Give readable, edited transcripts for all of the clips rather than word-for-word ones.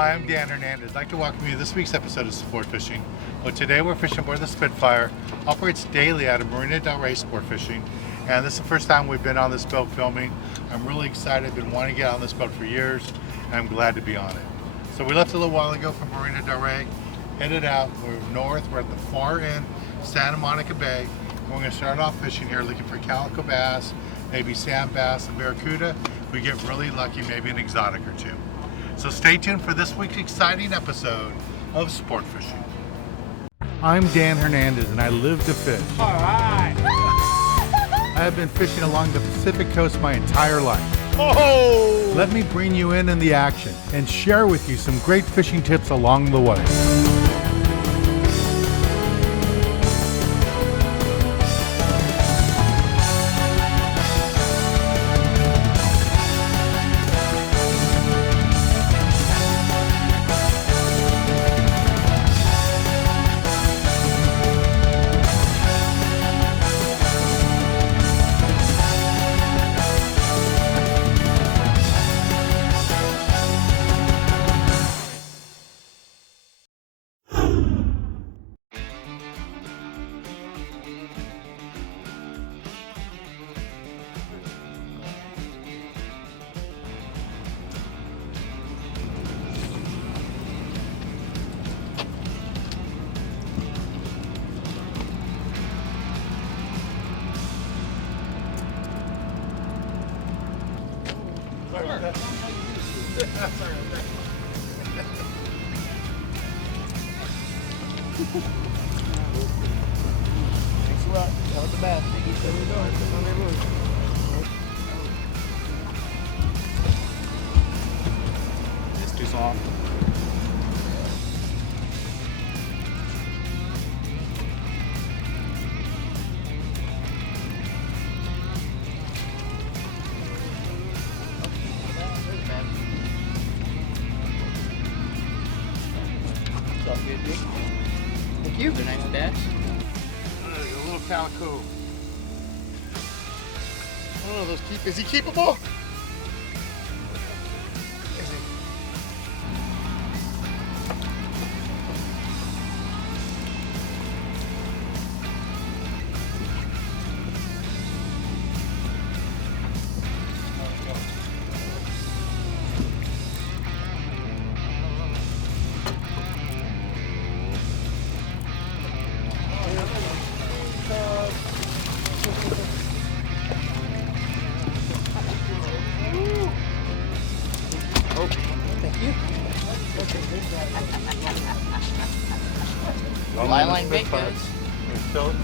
Hi, I'm Dan Hernandez. I'd like to welcome you to this week's episode of Sport Fishing. Well, today we're fishing aboard the Spitfire. Operates daily out of Marina Del Rey Sport Fishing. And this is the first time we've been on this boat filming. I'm really excited. I've been wanting to get on this boat for years, and I'm glad to be on it. So we left a little while ago from Marina Del Rey, headed out. We're north. We're at the far end, Santa Monica Bay. And we're going to start off fishing here looking for calico bass, maybe sand bass and barracuda. If we get really lucky, maybe an exotic or two. So stay tuned for this week's exciting episode of Sport Fishing. I'm Dan Hernandez and I live to fish. All right. I have been fishing along the Pacific coast my entire life. Oh! Let me bring you in the action and share with you some great fishing tips along the way. Thanks a lot. That was the best. It's too soft. Thank you. A nice bass. A little calico. Oh, those keep. Is he keepable? Is he? Line bait, guys. Todd.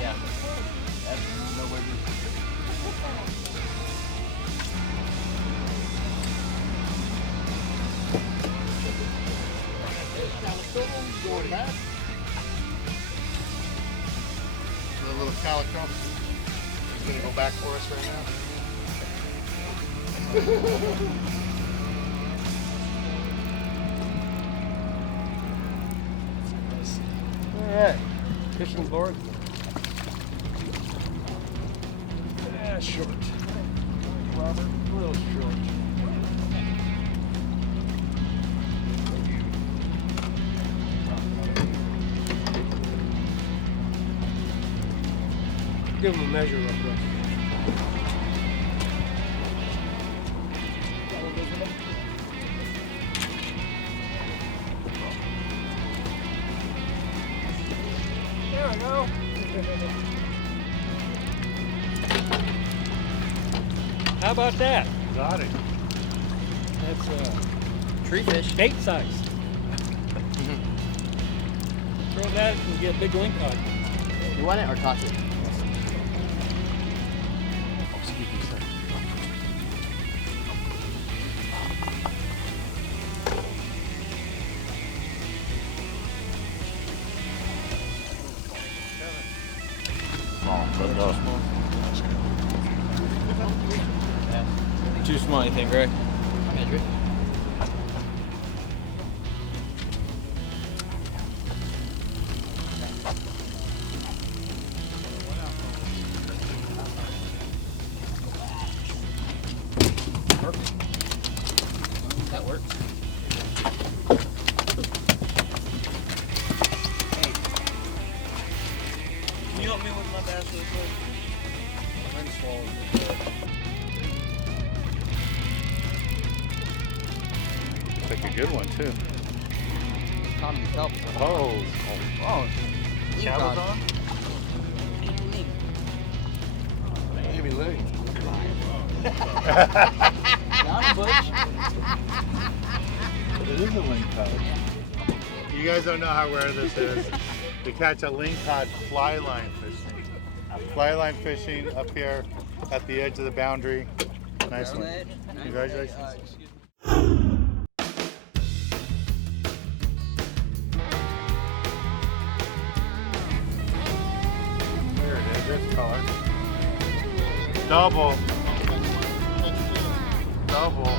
Yeah. That's no way A little calico. He's gonna go back for us right now. All right, fishing board. Yeah, short. Robert, real short. Give him a measure real quick. There we go. How about that? Exotic. That's Tree fish. bait size. Throw that and get a big wing cod. You want it or toss it? Too small, you think, right? Measure it. that's what it was. Wind swallows it. It's like a good one too. Tom yourself. Oh, Oh, Camel's on? Maybe Lee. Down, Butch. it is a ling cod. You guys don't know how rare this is. To catch a ling cod fly line fishing. Fly line fishing up here at the edge of the boundary. Nice one. Congratulations. There it is, this color. Double. Double.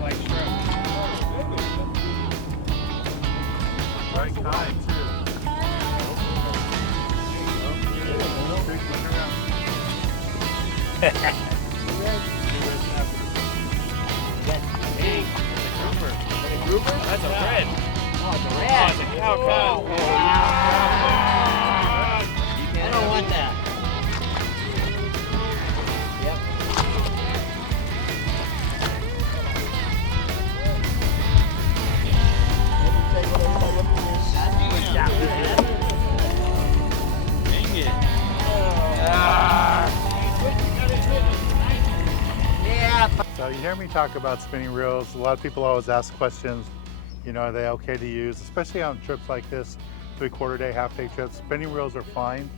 Like shrimp. Right kind too. That's a red. Oh, it's a Oh, red. it's a cow cod. I don't want that. Yep. Dang it. Yeah. So you hear me talk about spinning reels. A lot of people always ask questions, you know, are they okay to use, especially on trips like this, 3/4 day, half day trips. Spinning reels are fine.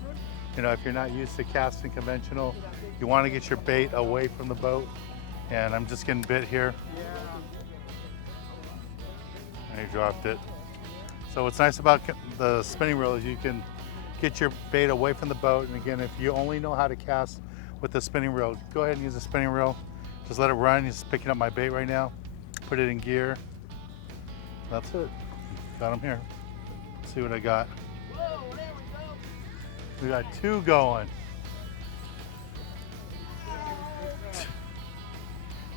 You know, if you're not used to casting conventional, you want to get your bait away from the boat. And I'm just getting bit here. And he dropped it. So what's nice about the spinning reel is you can get your bait away from the boat. And again, if you only know how to cast with the spinning reel, go ahead and use the spinning reel. Just let it run. He's picking up my bait right now. Put it in gear. That's it. Got him here. Let's see what I got. We got two going.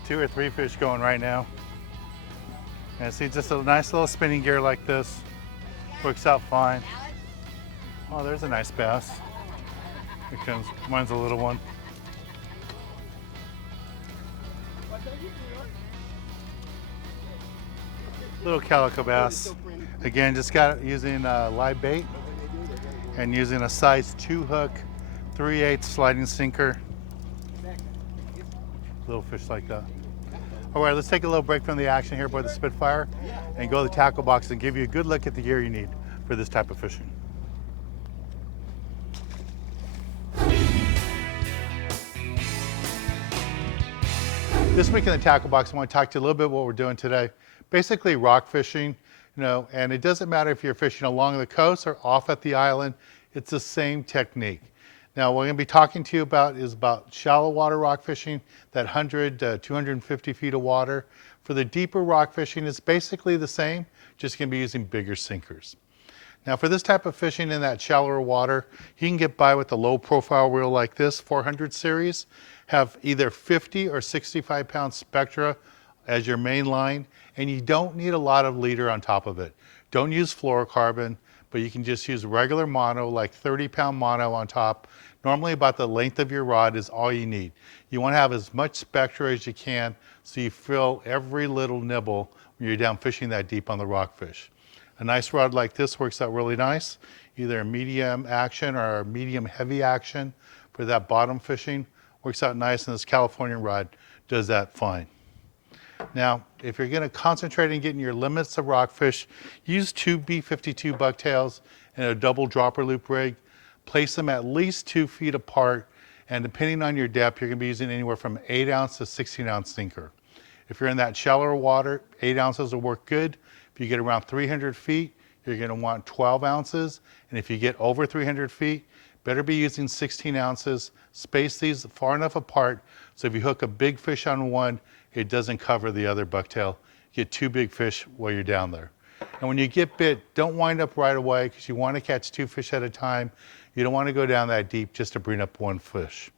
2 or 3 fish going right now. And see, just a nice little spinning gear like this. Works out fine. Oh, there's a nice bass. Here comes, mine's a little one. Little calico bass. Again, just got it using live bait and using a size 2 hook, 3/8 sliding sinker. Little fish like that. All right, let's take a little break from the action here aboard the Spitfire and go to the tackle box and give you a good look at the gear you need for this type of fishing. This week in the tackle box, I want to talk to you a little bit what we're doing today. Basically rock fishing, you know, and it doesn't matter if you're fishing along the coast or off at the island, it's the same technique. Now, what I'm going to be talking to you about is about shallow water rock fishing, that 100 to 250 feet of water. For the deeper rock fishing, it's basically the same, just going to be using bigger sinkers. Now, for this type of fishing in that shallower water, you can get by with a low profile reel like this, 400 series, have either 50 or 65 pound Spectra as your main line, and you don't need a lot of leader on top of it. Don't use fluorocarbon, but you can just use regular mono, like 30-pound mono on top. Normally about the length of your rod is all you need. You want to have as much Spectra as you can so you feel every little nibble when you're down fishing that deep on the rockfish. A nice rod like this works out really nice, either a medium action or a medium heavy action for that bottom fishing. Works out nice, and this California rod does that fine. Now, if you're going to concentrate on getting your limits of rockfish, use 2 B52 bucktails and a double dropper loop rig. Place them at least 2 feet apart, and depending on your depth, you're going to be using anywhere from 8 ounce to 16 ounce sinker. If you're in that shallower water, 8 ounces will work good. If you get around 300 feet, you're going to want 12 ounces. And if you get over 300 feet, better be using 16 ounces. Space these far enough apart so if you hook a big fish on one, it doesn't cover the other bucktail. Get 2 big fish while you're down there. And when you get bit, don't wind up right away because you want to catch 2 fish at a time. You don't want to go down that deep just to bring up 1 fish.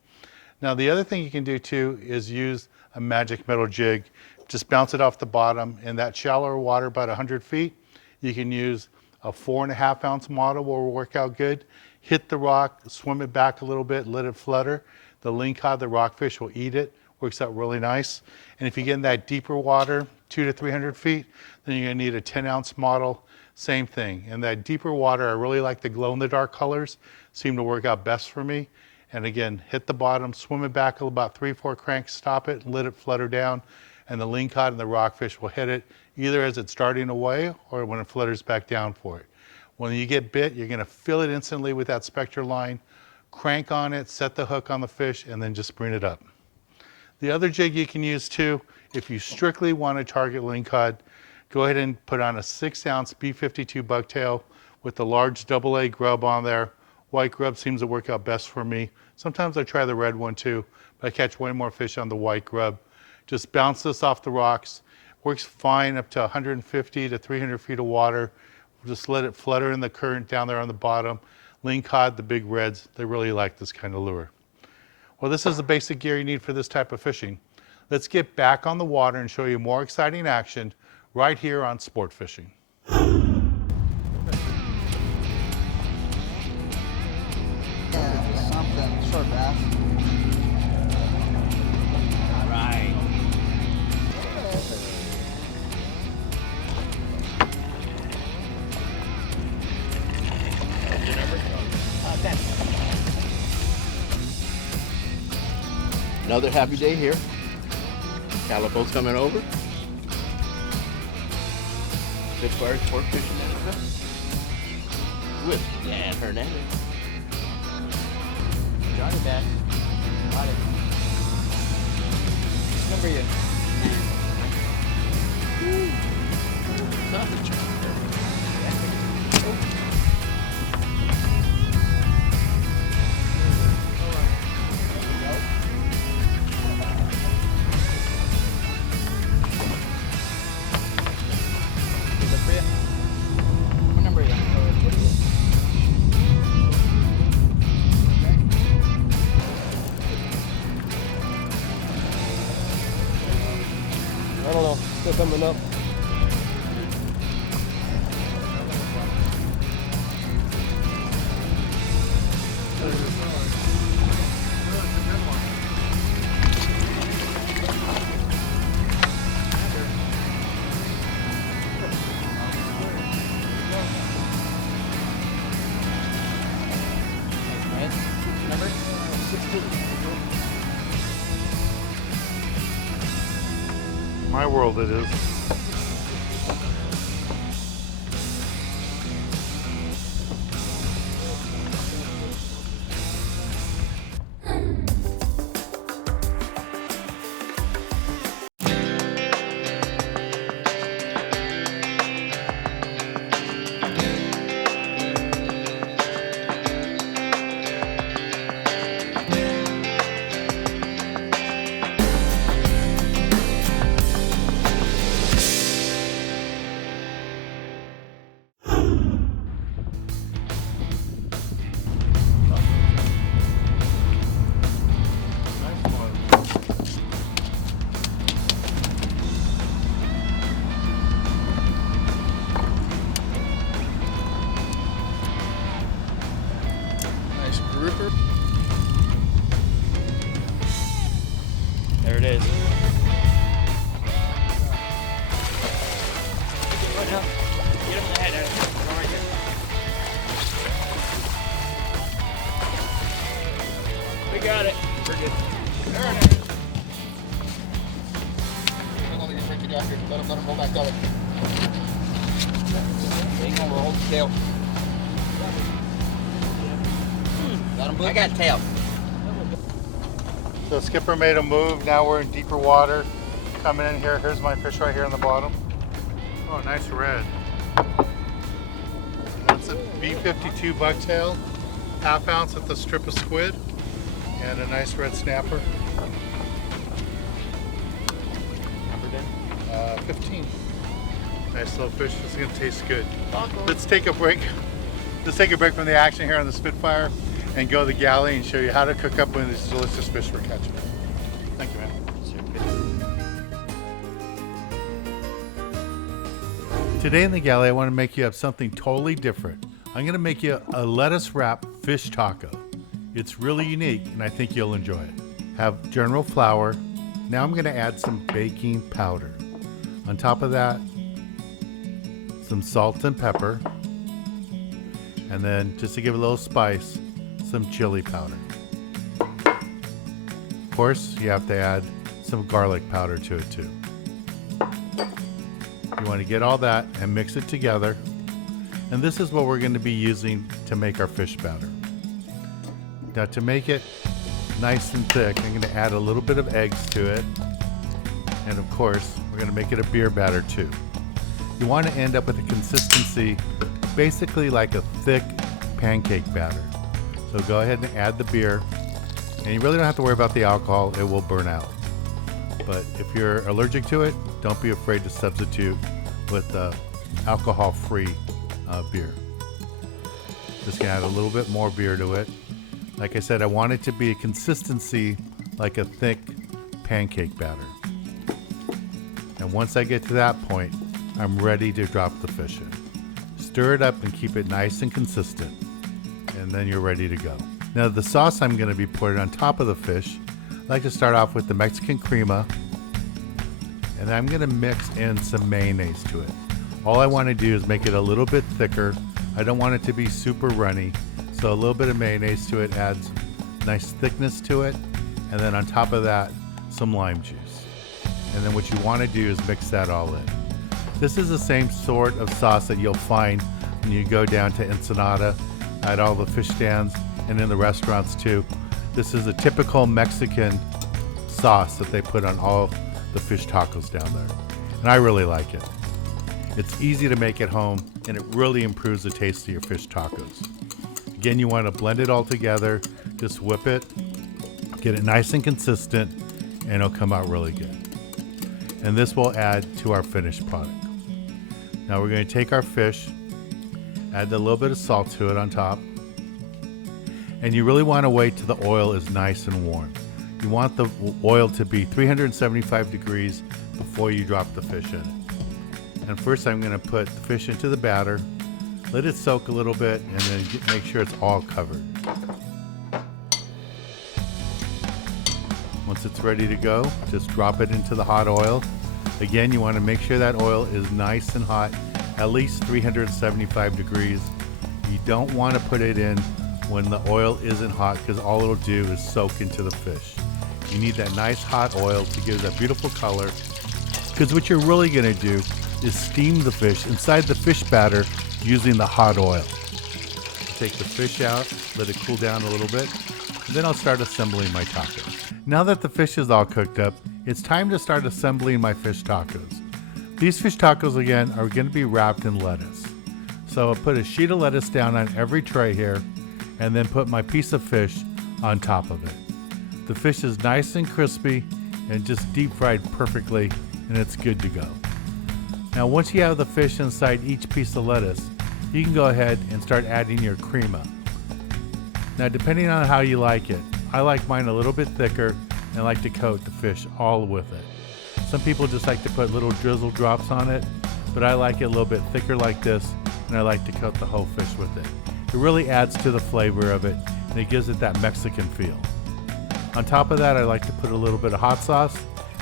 Now, the other thing you can do too is use a magic metal jig. Just bounce it off the bottom. In that shallower water, about 100 feet, you can use A 4.5 ounce model will work out good. Hit the rock, swim it back a little bit, let it flutter. The lingcod, the rockfish, will eat it. Works out really nice. And if you get in that deeper water, 200 to 300 feet, then you're gonna need a 10 ounce model. Same thing. In that deeper water, I really like the glow in the dark colors. Seem to work out best for me. And again, hit the bottom, swim it back about 3-4 cranks, stop it, and let it flutter down. And the lingcod and the rockfish will hit it either as it's darting away or when it flutters back down for it. When you get bit, you're gonna feel it instantly with that spectra line, crank on it, set the hook on the fish, and then just bring it up. The other jig you can use too, if you strictly want to target lingcod, go ahead and put on a 6 ounce B52 bucktail with the large AA grub on there. White grub seems to work out best for me. Sometimes I try the red one too, but I catch way more fish on the white grub. Just bounce this off the rocks. Works fine up to 150 to 300 feet of water. Just let it flutter in the current down there on the bottom. Lingcod, the big reds, they really like this kind of lure. Well, this is the basic gear you need for this type of fishing. Let's get back on the water and show you more exciting action right here on Sport Fishing. Something short bass. All right. What's your number? 10. Another happy day here. Calico's coming over. Spitfire sport fishing manager with Dan Hernandez. Johnny bass. Got it. Number you. Sausage. What number are you? What is it? I don't know. Still coming up. Number 16. My world it is. Nice grouper. There it is. Get him in the head. Go right here. We got it. We're good. There it is. Let him roll back up. Hang on, we'll hold the tail. Got him, Blue? I got tail. So skipper made a move. Now we're in deeper water. Coming in here. Here's my fish right here on the bottom. Oh, nice red. That's a B52 bucktail, 1/2 ounce with a strip of squid, and a nice red snapper. Number 10. 15. Nice little fish. This is gonna taste good. Let's take a break. Let's take a break from the action here on the Spitfire and go to the galley and show you how to cook up one of these delicious fish we're catching. Thank you, man. Today in the galley, I want to make you have something totally different. I'm going to make you a lettuce wrap fish taco. It's really unique and I think you'll enjoy it. Have general flour. Now I'm going to add some baking powder. On top of that, some salt and pepper. And then just to give it a little spice, some chili powder. Of course, you have to add some garlic powder to it too. You want to get all that and mix it together. And this is what we're going to be using to make our fish batter. Now to make it nice and thick, I'm going to add a little bit of eggs to it. And of course, we're going to make it a beer batter too. You want to end up with a consistency basically like a thick pancake batter. So go ahead and add the beer. And you really don't have to worry about the alcohol, it will burn out. But if you're allergic to it, don't be afraid to substitute with alcohol-free beer. Just gonna add a little bit more beer to it. Like I said, I want it to be a consistency like a thick pancake batter. And once I get to that point, I'm ready to drop the fish in. Stir it up and keep it nice and consistent. And then you're ready to go. Now the sauce I'm gonna be putting on top of the fish, I like to start off with the Mexican crema. And I'm gonna mix in some mayonnaise to it. All I wanna do is make it a little bit thicker. I don't want it to be super runny. So a little bit of mayonnaise to it adds nice thickness to it. And then on top of that, some lime juice. And then what you wanna do is mix that all in. This is the same sort of sauce that you'll find when you go down to Ensenada at all the fish stands and in the restaurants too. This is a typical Mexican sauce that they put on all the fish tacos down there. And I really like it. It's easy to make at home and it really improves the taste of your fish tacos. Again, you want to blend it all together, just whip it, get it nice and consistent, and it'll come out really good. And this will add to our finished product. Now we're going to take our fish, add a little bit of salt to it on top, and you really want to wait till the oil is nice and warm. You want the oil to be 375 degrees before you drop the fish in it. And first I'm going to put the fish into the batter, let it soak a little bit, and then make sure it's all covered. Once it's ready to go, just drop it into the hot oil. Again, you want to make sure that oil is nice and hot, at least 375 degrees. You don't want to put it in when the oil isn't hot because all it'll do is soak into the fish. You need that nice hot oil to give that beautiful color, because what you're really going to do is steam the fish inside the fish batter using the hot oil. Take the fish out, let it cool down a little bit, and then I'll start assembling my tacos. Now that the fish is all cooked up, it's time to start assembling my fish tacos. These fish tacos again are going to be wrapped in lettuce. So I'll put a sheet of lettuce down on every tray here and then put my piece of fish on top of it. The fish is nice and crispy and just deep fried perfectly, and it's good to go. Now once you have the fish inside each piece of lettuce, you can go ahead and start adding your crema. Now depending on how you like it, I like mine a little bit thicker and I like to coat the fish all with it. Some people just like to put little drizzle drops on it, but I like it a little bit thicker like this, and I like to coat the whole fish with it. It really adds to the flavor of it, and it gives it that Mexican feel. On top of that, I like to put a little bit of hot sauce,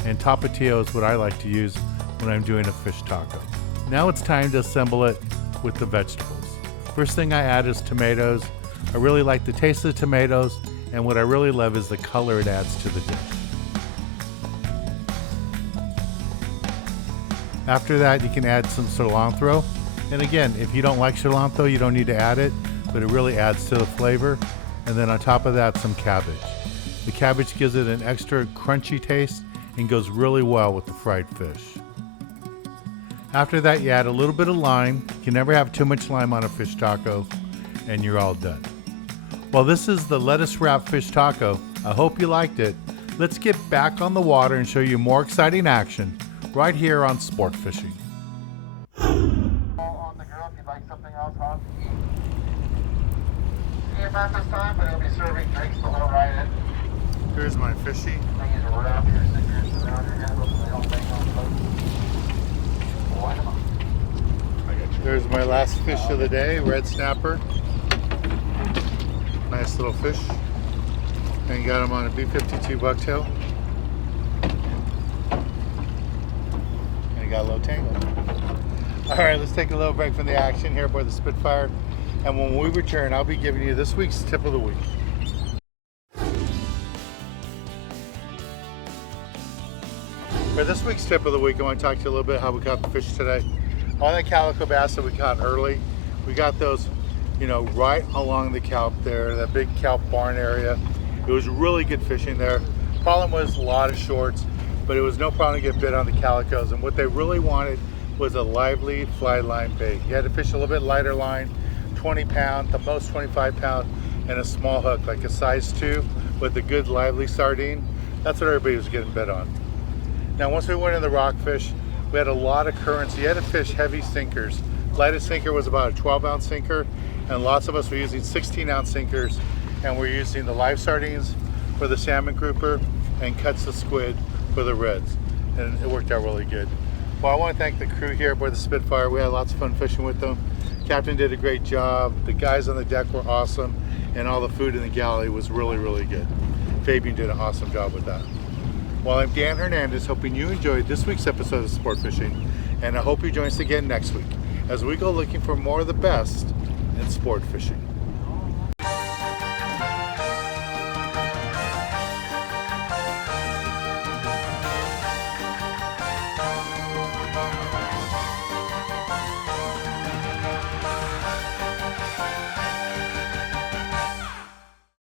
and Tapatio is what I like to use when I'm doing a fish taco. Now it's time to assemble it with the vegetables. First thing I add is tomatoes. I really like the taste of the tomatoes, and what I really love is the color it adds to the dish. After that, you can add some cilantro. And again, if you don't like cilantro, you don't need to add it, but it really adds to the flavor. And then on top of that, some cabbage. The cabbage gives it an extra crunchy taste and goes really well with the fried fish. After that, you add a little bit of lime. You can never have too much lime on a fish taco, and you're all done. Well, this is the lettuce wrap fish taco. I hope you liked it. Let's get back on the water and show you more exciting action right here on Sport Fishing. On the grill if you'd like something else hot. At this time, but they'll be serving drinks below right in. Here's my fishy. I use a wrap here, stickers around your handle so they don't bang on the boat. Light them up. There's my last fish of the day, red snapper. Nice little fish. And got him on a B52 bucktail. And he got a low tangle. All right, let's take a little break from the action here aboard the Spitfire. And when we return, I'll be giving you this week's tip of the week. For this week's tip of the week, I want to talk to you a little bit how we caught the fish today. All that calico bass that we caught early, we got those, right along the kelp there, that big kelp barn area. It was really good fishing there. Problem was a lot of shorts, but it was no problem to get bit on the calicos. And what they really wanted was a lively fly line bait. You had to fish a little bit lighter line, 20 pound, the most 25 pound, and a small hook, like a size 2 with a good lively sardine. That's what everybody was getting bit on. Now, once we went in the rockfish, we had a lot of currents. You had to fish heavy sinkers. Lightest sinker was about a 12-ounce sinker, and lots of us were using 16-ounce sinkers, and we're using the live sardines for the salmon grouper and cuts of squid for the reds, and it worked out really good. Well, I want to thank the crew here aboard the Spitfire. We had lots of fun fishing with them. Captain did a great job. The guys on the deck were awesome, and all the food in the galley was really, really good. Fabian did an awesome job with that. Well, I'm Dan Hernandez, hoping you enjoyed this week's episode of Sport Fishing, and I hope you join us again next week as we go looking for more of the best in sport fishing.